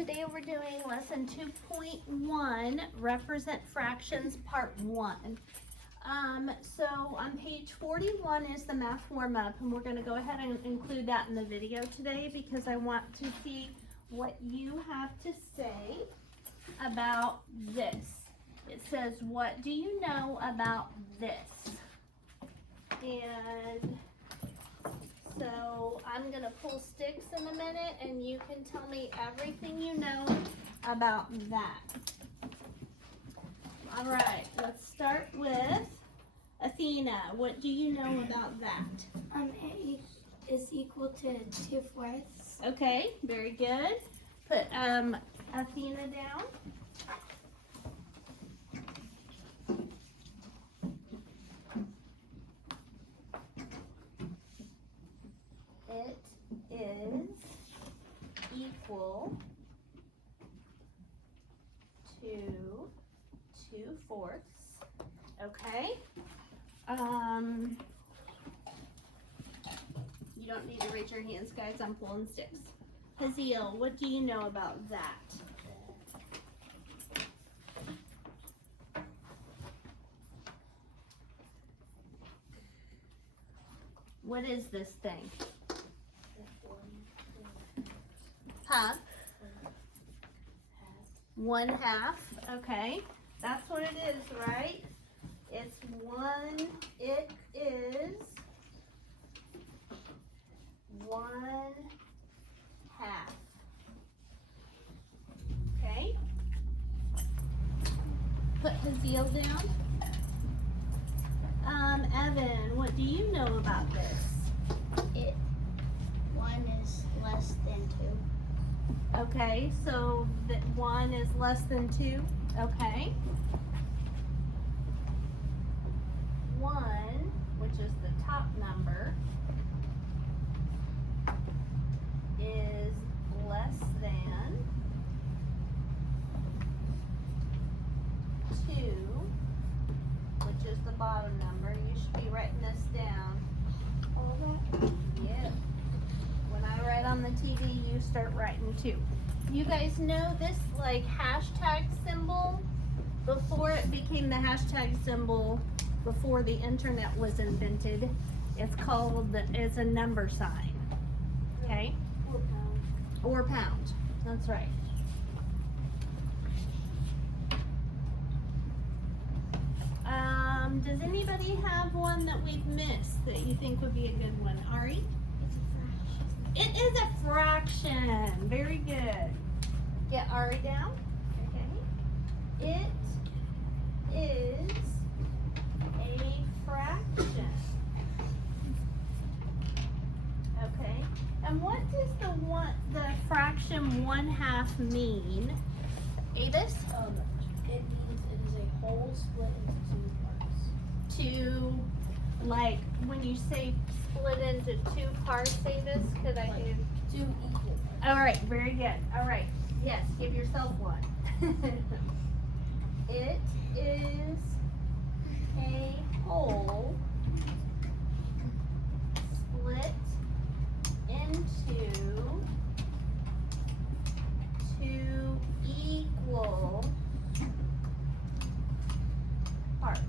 today we're doing lesson 2.1, represent fractions, part 1. So on page 41 is the math warm-up, and we're going to go ahead and include that in the video today because I want to see what you have to say about this. It says, what do you know about this? And so I'm going to pull sticks in a minute and you can tell me everything you know about that. All right, let's start with Athena. What do you know about that? A is equal to 2/4. Okay, very good. Put Athena down. It is equal to 2/4. Okay. You don't need to raise your hands, guys. I'm pulling sticks. Haziel, what do you know about that? What is this thing? Huh? 1/2. Okay. That's what it is, right? It is 1/2. Okay. Put Haziel down. Evan, what do you know about this? 1 is less than 2. Okay, so that 1 is less than 2. Okay. 1, which is the top number, is less than 2, which is the bottom number. You should be writing this down. All that? Yep. When I write on the TV, you start writing 2. You guys know this like hashtag symbol? Before it became the hashtag symbol, before the internet was invented, it's a number sign. Okay? Or pound. Or pound. That's right. Does anybody have one that we've missed that you think would be a good one? Ari? It's a fraction. It is a fraction. Very good. Get Ari down. Okay. It is a fraction. Okay. And what does the fraction 1/2 mean? Avis? It means it is a whole split into 2 parts. Like when you say split into 2 parts, Avis, could I do? 2 equal parts. All right, very good. All right, yes, give yourself one. It is a whole split into 2 equal parts.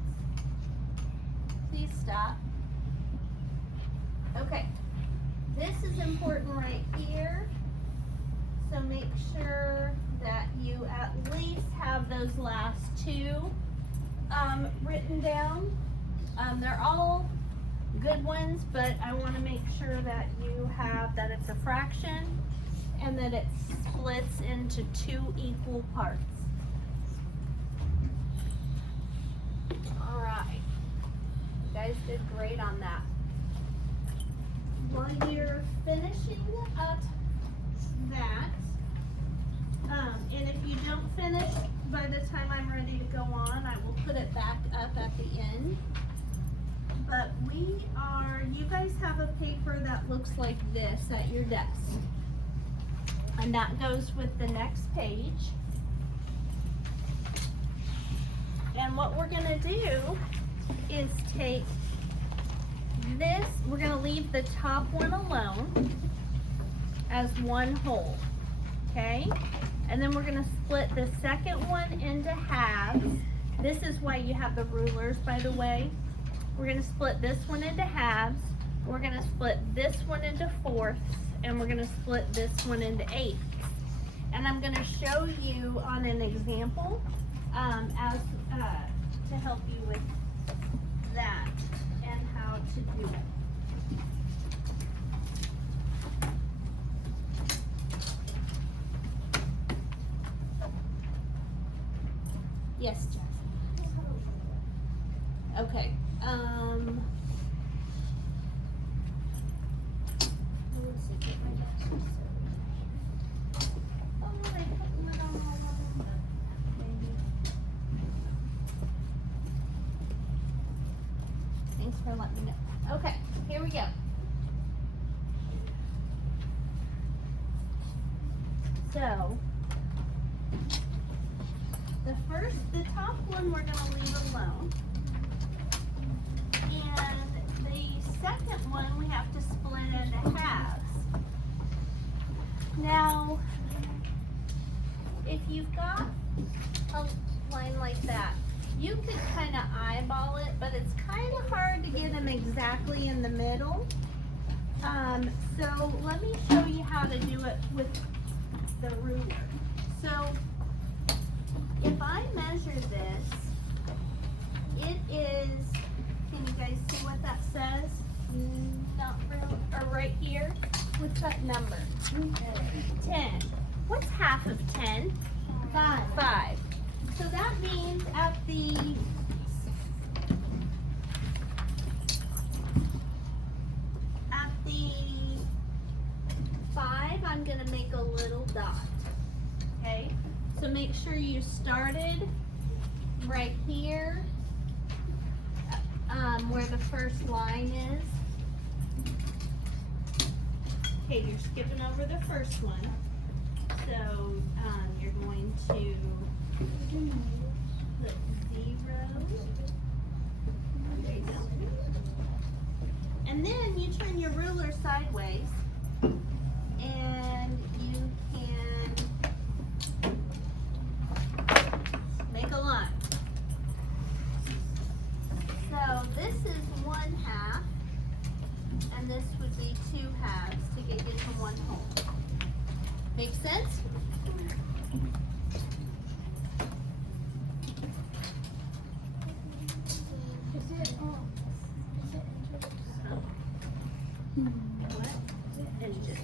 Please stop. Okay, this is important right here. So make sure that you at least have those last 2 written down. They're all good ones, but I want to make sure that you have that it's a fraction and that it splits into 2 equal parts. All right. You guys did great on that. While you're finishing up that, and if you don't finish by the time I'm ready to go on, I will put it back up at the end. But you guys have a paper that looks like this at your desk. And that goes with the next page. And what we're gonna do is take this, we're gonna leave the top one alone as one whole. okay? And then we're gonna split the second one into halves. This is why you have the rulers, by the way. We're gonna split this one into halves. We're gonna split this one into fourths, and we're gonna split this one into eighths. And I'm gonna show you on an example to help you with that and how to do it. Yes, Jess. Okay. Thanks for letting me know. Okay, here we go. So, the top one we're gonna leave alone. And the second one we have to split into halves. Now, if you've got a line like that, you could kind of eyeball it, but it's kind of hard to get them exactly in the middle. So let me show you how to do it with the ruler. So if I measure this, it is, can you guys see what that says? Not really, or right here? What's that number? 10. What's half of 10? 5. 5. So that means at the I'm gonna make a little dot, okay? So make sure you started right here, where the first line is. Okay, you're skipping over the first one. So you're going to put 0. There you go. And then you turn your ruler sideways. And you can make a line. So this is 1/2, and this would be 2 halves to get you to 1 whole. Make sense? What? Inches.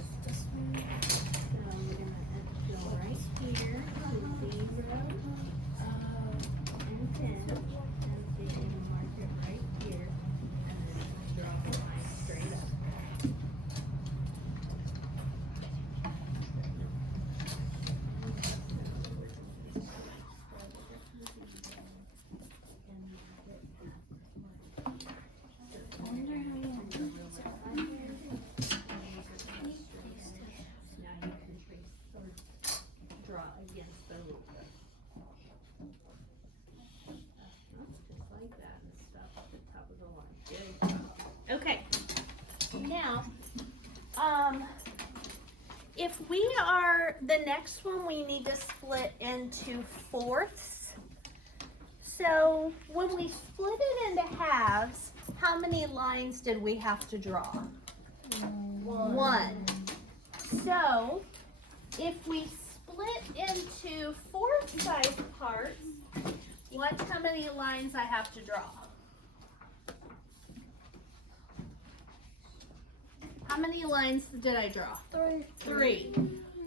Okay, now, if we are, the next one we need to split into fourths. So when we split it into halves, how many lines did we have to draw? 1. So if we split into fourth size parts, watch how many lines I have to draw. How many lines did I draw? 3.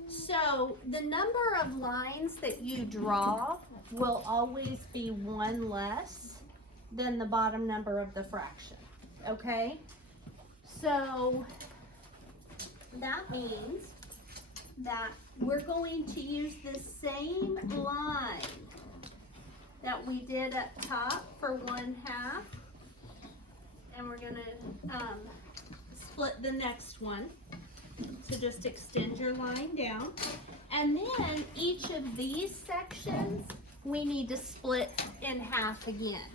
So the number of lines that you draw will always be 1 less than the bottom number of the fraction, okay? So that means that we're going to use the same line that we did up top for 1/2, and we're gonna split the next one. So just extend your line down. And then each of these sections, we need to split in half again.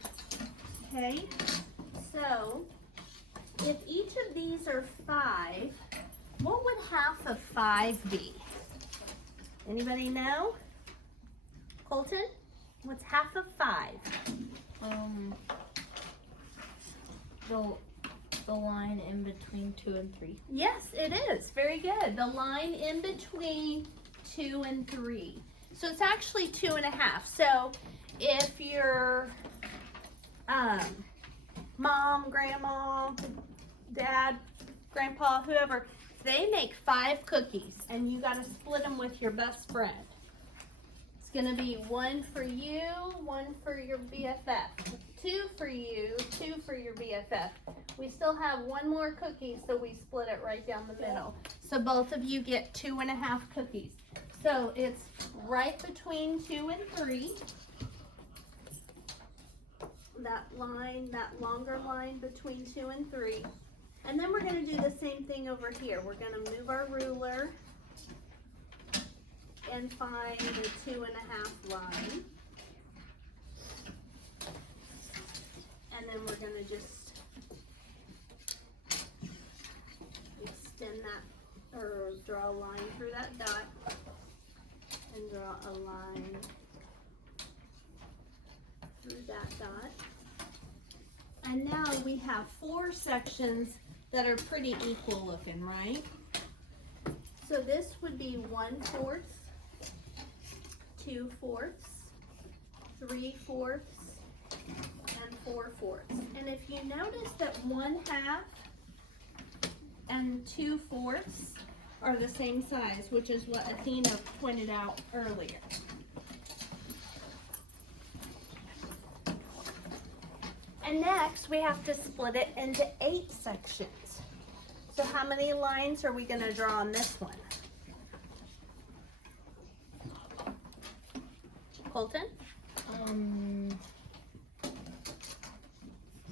Okay? So, if each of these are 5, what would half of 5 be? Anybody know? Colton, what's half of 5? The line in between 2 and 3. Yes, it is. Very good. The line in between 2 and 3. So it's actually 2.5. So if your mom, grandma, dad, grandpa, whoever, they make 5 cookies and you got to split them with your best friend. It's going to be 1 for you, 1 for your BFF, 2 for you, 2 for your BFF. We still have 1 more cookie, so we split it right down the middle. So both of you get 2.5 cookies. So it's right between 2 and 3. That line, that longer line between 2 and 3. And then we're going to do the same thing over here. We're going to move our ruler and find the 2.5 line. And then we're going to just extend that, or draw a line through that dot and draw a line through that dot. And now we have 4 sections that are pretty equal looking, right? So this would be 1/4, 2/4, 3/4, and 4/4. And if you notice that 1/2 and 2/4 are the same size, which is what Athena pointed out earlier. And next we have to split it into 8 sections. So how many lines are we going to draw on this one? Colton?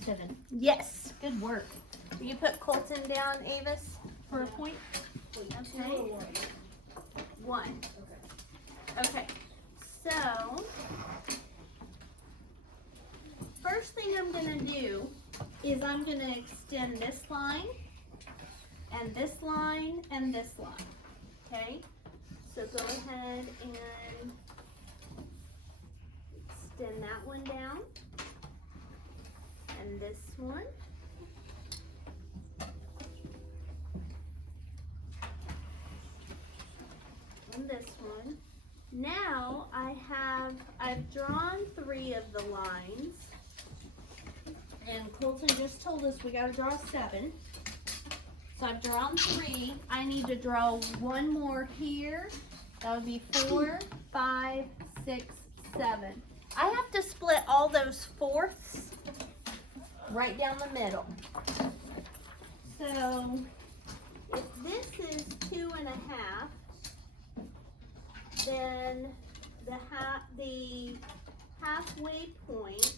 7. Yes, good work. Will you put Colton down, Avis, for a point? Okay. 1. Okay. So, first thing I'm going to do is I'm going to extend this line, and this line, and this line. Okay? So go ahead and extend that one down, and this one. And this one. Now I've drawn 3 of the lines, and Colton just told us we got to draw 7. So I've drawn 3. I need to draw 1 more here. That would be 4, 5, 6, 7. I have to split all those 4ths right down the middle. So if this is 2.5, then the halfway point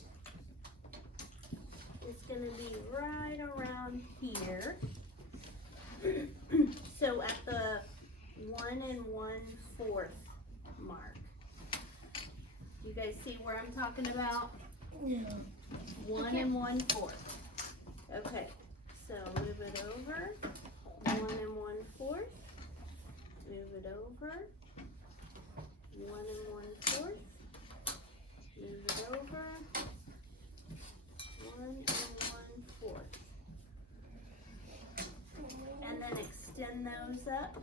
is going to be right around here. So at the 1 1/4 mark. You guys see where I'm talking about? Yeah. 1 1/4. Okay, so move it over. 1 1/4. Move it over. 1 1/4. Move it over. 1 1/4. And then extend those up.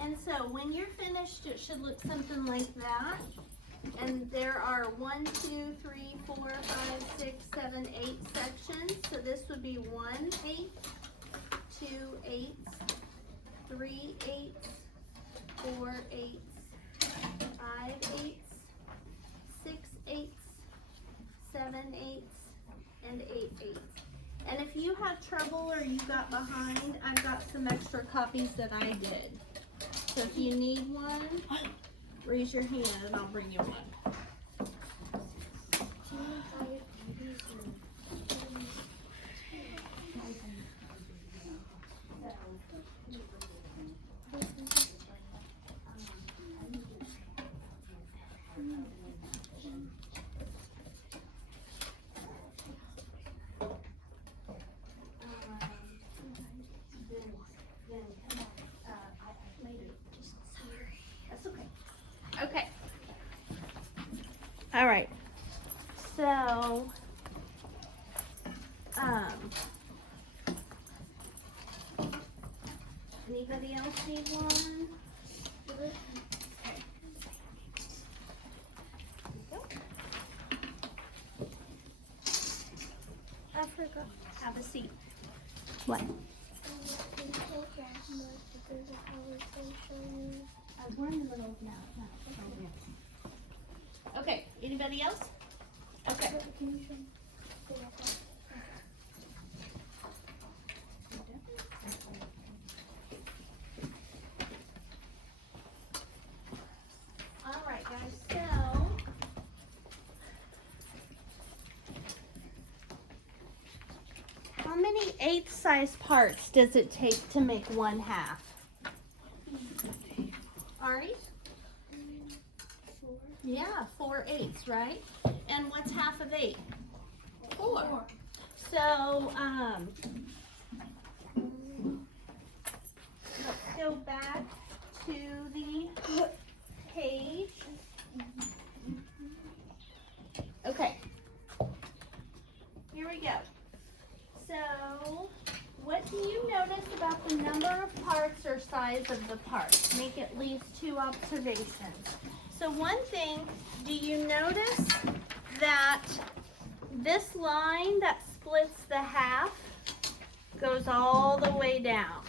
And so when you're finished, it should look something like that. And there are 1, 2, 3, 4, 5, 6, 7, 8 sections. So this would be 1 8, 2 8, 3 8, 4 8, 5 8, 6 8, 7 8, and 8 8. And if you have trouble or you got behind, I've got some extra copies that I did. So if you need one, raise your hand and I'll bring you one. All right. So, anybody else need one? I forgot. Have a seat. What? We're in the middle of now. Okay. Anybody else? Okay. Can you show me? All right, guys. So, how many eighth size parts does it take to make 1/2? Ari? 4. Yeah, 4/8, right? And what's half of 8? 4. So, let's go back to the page. Okay. Here we go. So, what do you notice about the number of parts or size of the parts? Make at least 2 observations. So one thing, do you notice that this line that splits the half goes all the way down?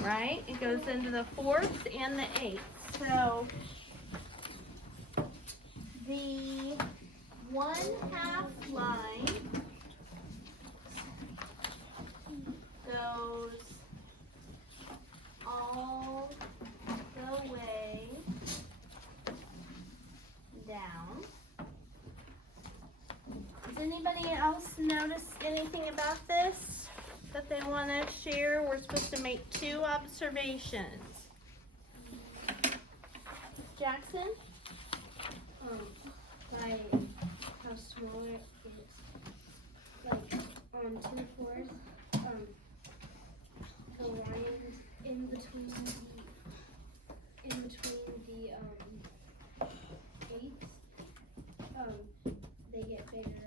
Right? It goes into the 4th and the 8th. So the 1/2 line goes all the way down. Does anybody else notice anything about this that they want to share? We're supposed to make 2 observations. Jackson? By how small it is. Like on 2/4, the lines in between the eighths, they get bigger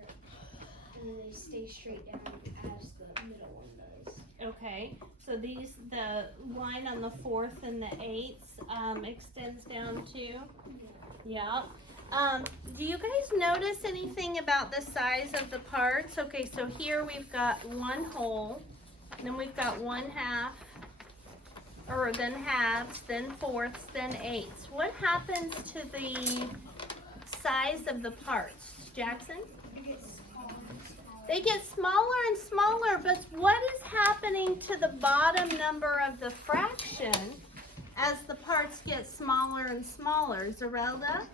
and then they stay straight down as the middle one does. Okay, so the line on the 4th and the 8th extends down too? Yeah. Do you guys notice anything about the size of the parts? Okay, so here we've got 1 whole, then we've got 1/2, or then halves, then 4ths, then 8ths. What happens to the size of the parts, Jackson? It gets smaller and smaller. They get smaller and smaller, but what is happening to the bottom number of the fraction as the parts get smaller and smaller? Zerelda?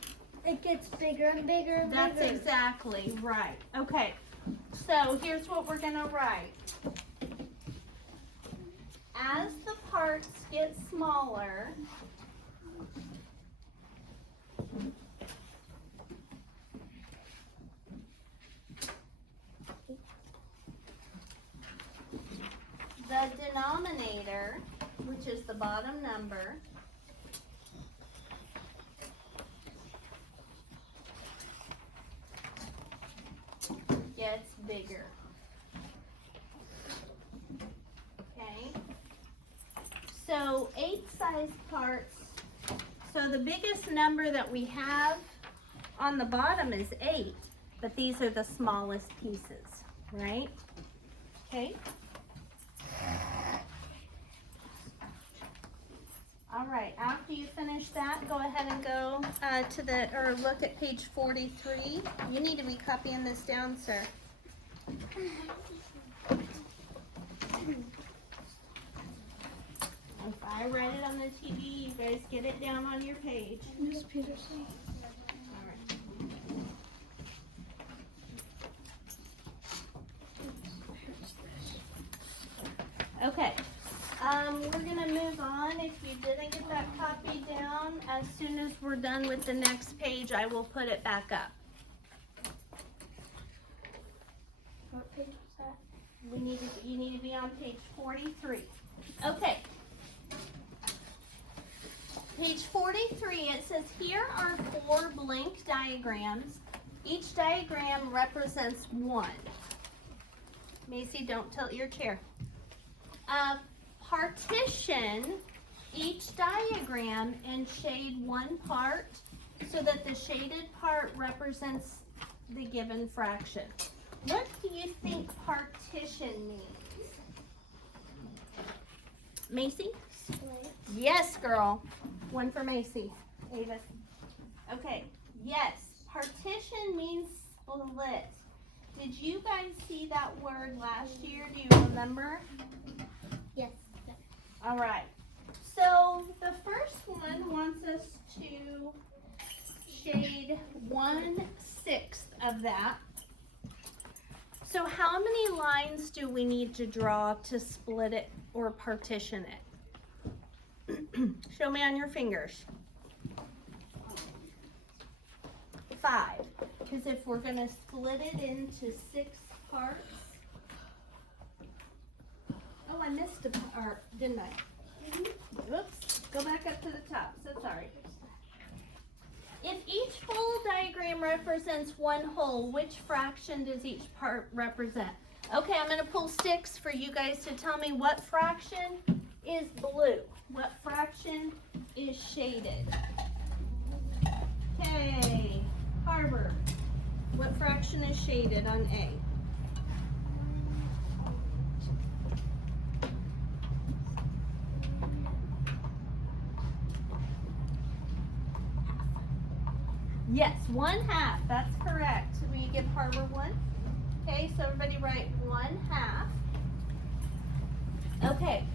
It gets bigger and bigger and That's bigger. exactly right. Okay, so here's what we're gonna write. As the parts get smaller, the denominator, which is the bottom number, gets bigger. Okay? So 8-size parts, so the biggest number that we have on the bottom is 8, but these are the smallest pieces, right? Okay? All right, after you finish that, go ahead and go look at page 43. You need to be copying this down, sir. If I read it on the TV, you guys get it down on your page. Miss Peterson. All right. Okay, we're gonna move on. If you didn't get that copy down, as soon as we're done with the next page, I will put it back up. What page is that? You need to be on page 43. Okay. Page 43, it says here are 4 blank diagrams. Each diagram represents 1. Macy, don't tilt your chair. Partition each diagram and shade 1 part so that the shaded part represents the given fraction. What do you think partition means? Macy? Split. Yes, girl. 1 for Macy. Avis. Okay, yes. Partition means split. Did you guys see that word last year? Do you remember? Yes. All right. So the first one wants us to shade 1/6 of that. So how many lines do we need to draw to split it or partition it? Show me on your fingers. 5. Because if we're going to split it into 6 parts. Oh, I missed a part, didn't I? Whoops. Go back up to the top. So sorry. If each full diagram represents 1 whole, which fraction does each part represent? Okay, I'm going to pull sticks for you guys to tell me what fraction is blue. What fraction is shaded? Okay, Harbor. What fraction is shaded on A? Yes, 1/2. That's correct. Will you give Harbor 1? Okay, so everybody write 1/2. Okay,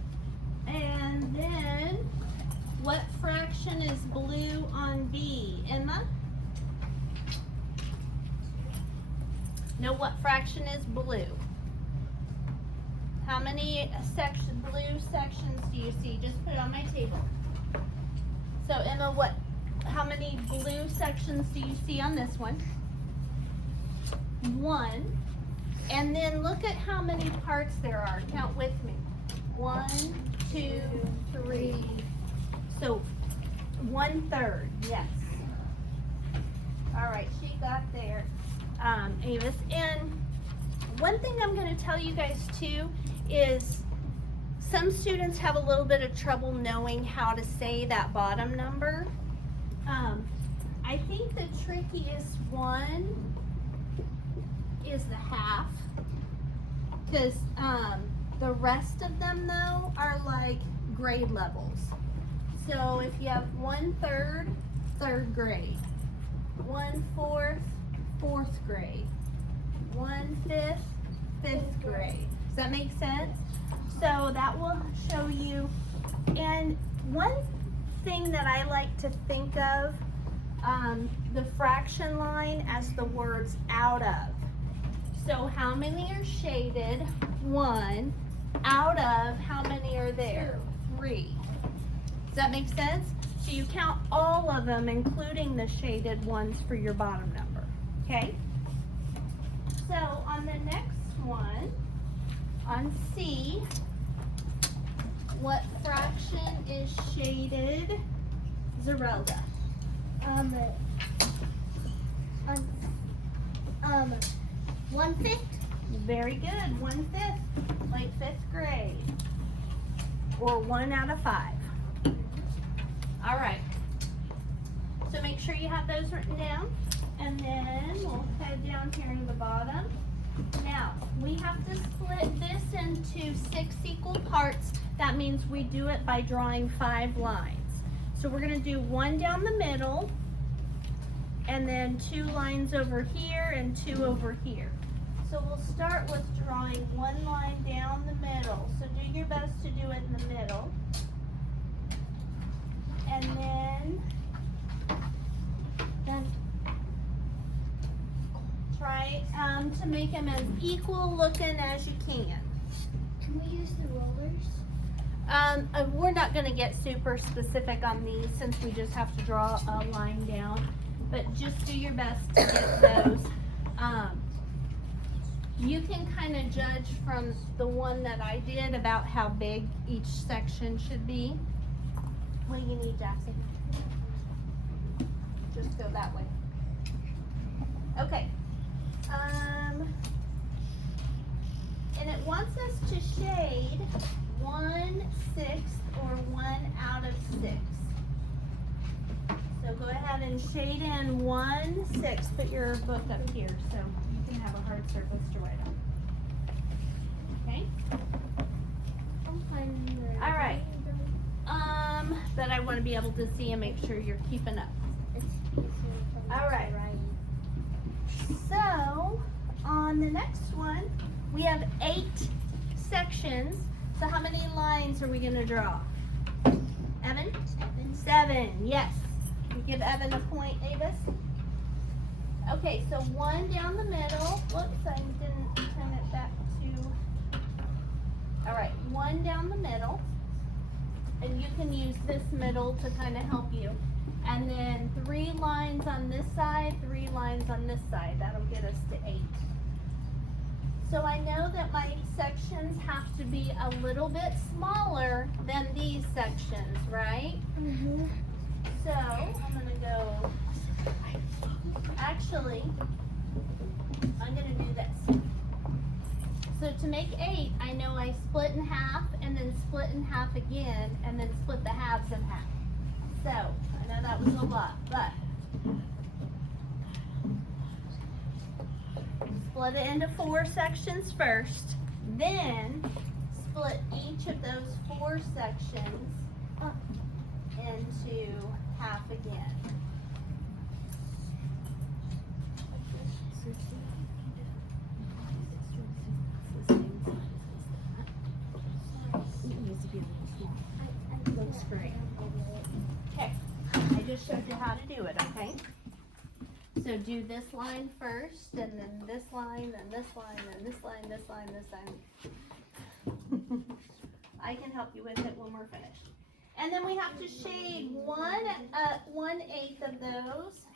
and then what fraction is blue on B? Emma? No, what fraction is blue? How many blue sections do you see? Just put it on my table. So Emma, how many blue sections do you see on this one? 1. And then look at how many parts there are. Count with me. 1, 2, 3. So 1/3, yes. All right, she got there, Avis. And one thing I'm going to tell you guys too is some students have a little bit of trouble knowing how to say that bottom number. I think the trickiest one is the 1/2, because the rest of them though are like grade levels. So if you have 1/3, 3rd grade, 1/4, 4th grade, 1/5, 5th grade. Does that make sense? So that will show you. And one thing that I like to think of the fraction line as the words out of. So how many are shaded? 1. Out of, how many are there? 3. Does that make sense? So you count all of them, including the shaded ones, for your bottom number. Okay? So on the next one, on C, what fraction is shaded? Zerelda. 1/5. Very good. 1/5, like 5th grade, or 1 out of 5. All right. So make sure you have those written down, and then we'll head down here to the bottom. Now we have to split this into 6 equal parts. That means we do it by drawing 5 lines. So we're going to do 1 down the middle, and then 2 lines over here and 2 over here. So we'll start with drawing 1 line down the middle. So do your best to do it in the middle. And then try to make them as equal looking as you can. Can we use the rollers? We're not going to get super specific on these since we just have to draw a line down, but just do your best to get those. You can kind of judge from the one that I did about how big each section should be. What do you need, Jackson? Just go that way. Okay. And it wants us to shade 1/6 or 1 out of 6. So go ahead and shade in 1/6. Put your book up here so you can have a hard surface to write on. Okay? All right. But I want to be able to see and make sure you're keeping up. All right. So on the next one, we have 8 sections. So how many lines are we going to draw? Evan? 7. Yes. We give Evan a point, Avis. Okay, so 1 down the middle. Whoops, I didn't turn it back to. All right, 1 down the middle. And you can use this middle to kind of help you. And then 3 lines on this side, 3 lines on this side. That'll get us to 8. So I know that my sections have to be a little bit smaller than these sections, right? Mm-hmm. So I'm gonna go, actually, I'm gonna do this. So to make 8, I know I split in half and then split in half again and then split the halves in half. So I know that was a lot, but split it into 4 sections first, then split each of those 4 sections into half again. Looks great. Okay, I just showed you how to do it, okay? So do this line first, and then this line, and this line, and this line, this line, this line. I can help you with it when we're finished. And then we have to shade 1/8 of those.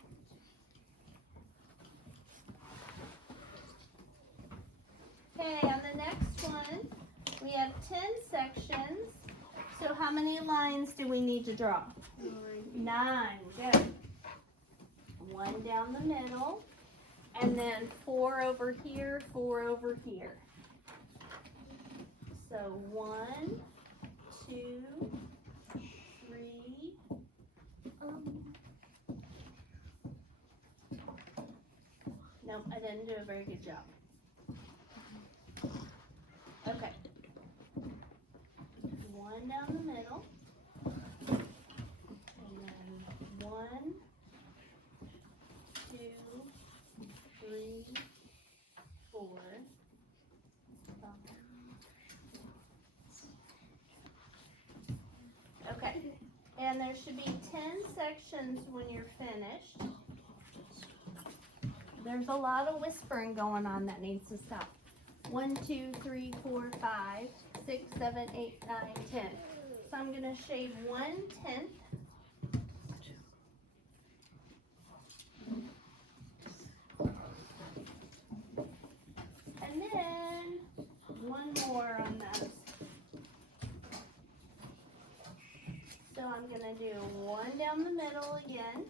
Okay, on the next one, we have 10 sections. So how many lines do we need to draw? 9. Good. 1 down the middle, and then 4 over here, 4 over here. So 1, 2, 3. Nope, I didn't do a very good job. Okay. 1 down the middle, and then 1, 2, 3, 4, 5. Okay, and there should be 10 sections when you're finished. There's a lot of whispering going on that needs to stop. 1, 2, 3, 4, 5, 6, 7, 8, 9, 10. So I'm going to shade 1/10. And then 1 more on those. So I'm going to do 1 down the middle again.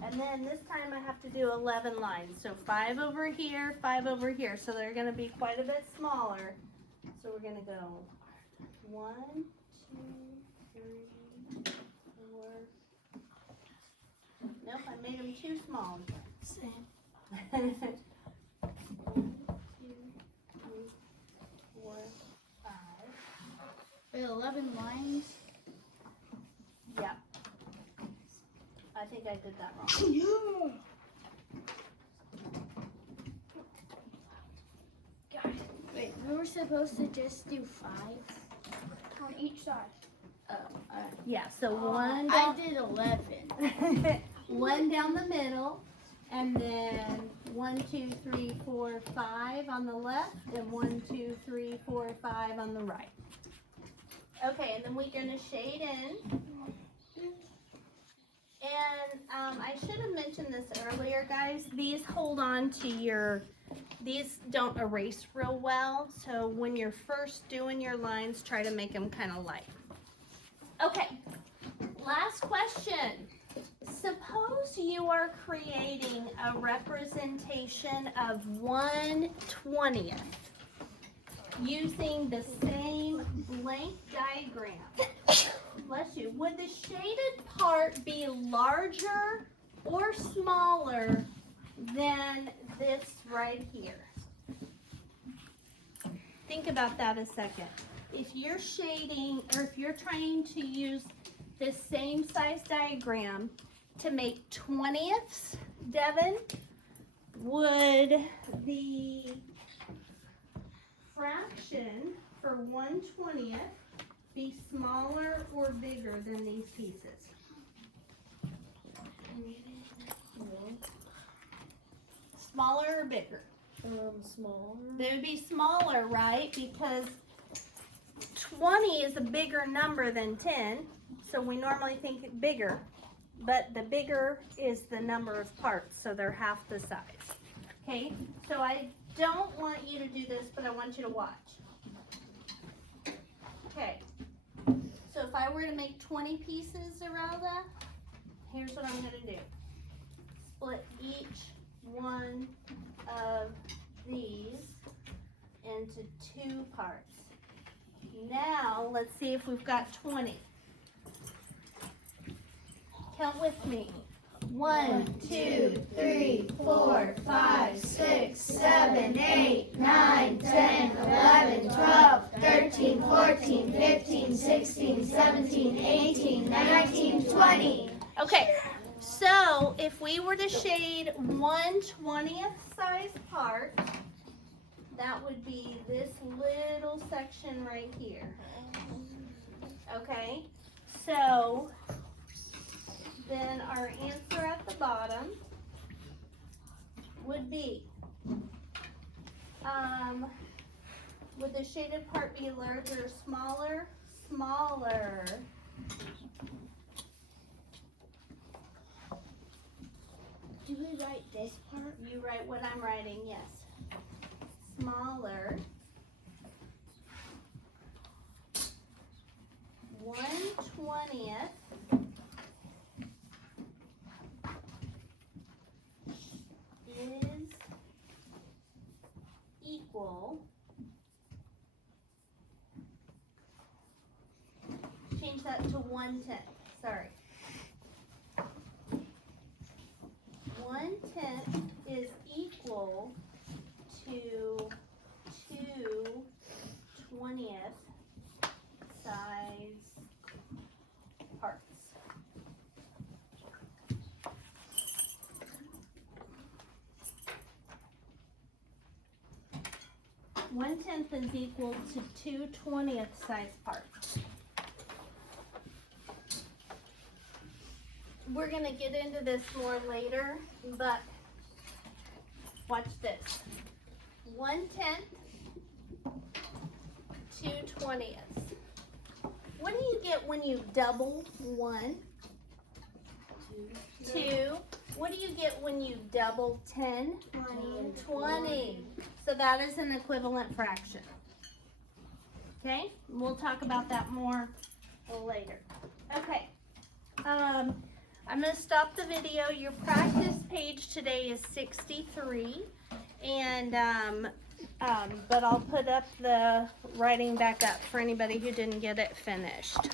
And then this time I have to do 11 lines. So 5 over here, 5 over here. So they're going to be quite a bit smaller. So we're going to go 1, 2, 3, 4. Nope, I made them too small. 1, 2, 3, 4, 5. Wait, 11 lines? Yeah. I think I did that wrong. Wait, we were supposed to just do 5 on each side. Yeah, so 1 I down, did 11. 1 down the middle, and then 1, 2, 3, 4, 5 on the left, and 1, 2, 3, 4, 5 on the right. Okay, and then we're gonna shade in. And I should have mentioned this earlier, guys. These hold on to your, these don't erase real well. So when you're first doing your lines, try to make them kind of light. Okay, last question. Suppose you are creating a representation of 1/20th using the same blank diagram. Bless you. Would the shaded part be larger or smaller than this right here? Think about that a second. If you're shading, or if you're trying to use the same size diagram to make 20ths, Devin, would the fraction for 1/20th be smaller or bigger than these pieces? Smaller or bigger? Smaller. They would be smaller, right? Because 20 is a bigger number than 10, so we normally think it bigger. But the bigger is the number of parts, so they're half the size. Okay, so I don't want you to do this, but I want you to watch. Okay, so if I were to make 20 pieces, Zerelda, here's what I'm gonna do. Split each one of these into 2 parts. Now, let's see if we've got 20. Count with me. 1, 2, 3, 4, 5, 6, 7, 8, 9, 10, 11, 12, 13, 14, 15, 16, 17, 18, 19, 20. Okay, so if we were to shade 1/20th size part, that would be this little section right here. Okay, so then our answer at the bottom would be, would the shaded part be larger or smaller? Smaller. Do we write this part? You write what I'm writing, yes. Smaller. 1/20th is equal, change that to 1/10, sorry. 1/10 is equal to 2/20th size parts. One-tenth is equal to 2/20th size parts. We're gonna get into this more later, but watch this. 1/10, 2/20ths. What do you get when you double 1? 2. What do you get when you double 10? 20. So that is an equivalent fraction. Okay, we'll talk about that more later. Okay, I'm going to stop the video. Your practice page today is 63, and but I'll put up the writing back up for anybody who didn't get it finished.